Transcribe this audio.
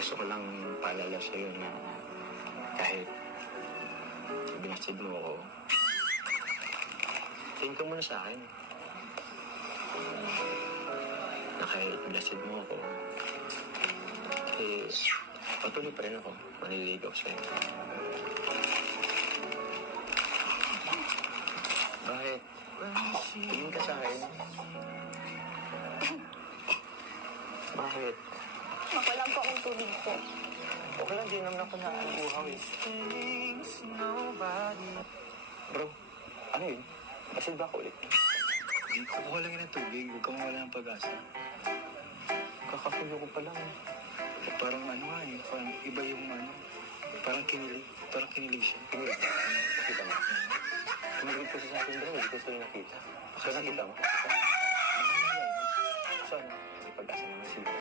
Gusto ko lang paalala sa'yo na kahit binasid mo ako, tingin ka muna sa akin. Na kahit binasid mo ako, patuloy pa rin ako maniligaw sa'yo. Bakit? Tingin ka sa akin. Bakit? Makulang po akong tubig po. Okay lang, di naman ako naaluhaw eh. Bro, ano yun? Basid ba ako ulit? Hindi, kukuha lang yun ng tubig. Huwag kang mawala ng pag-asa. Kakakulo ko pa lang. Parang ano nga eh. Parang iba yung ano. Parang kinilig. Parang kinilig siya. Kinilig. Nakita mo? Kinilig ko sa akin bro, hindi ko sila nakita. Saan nakita mo?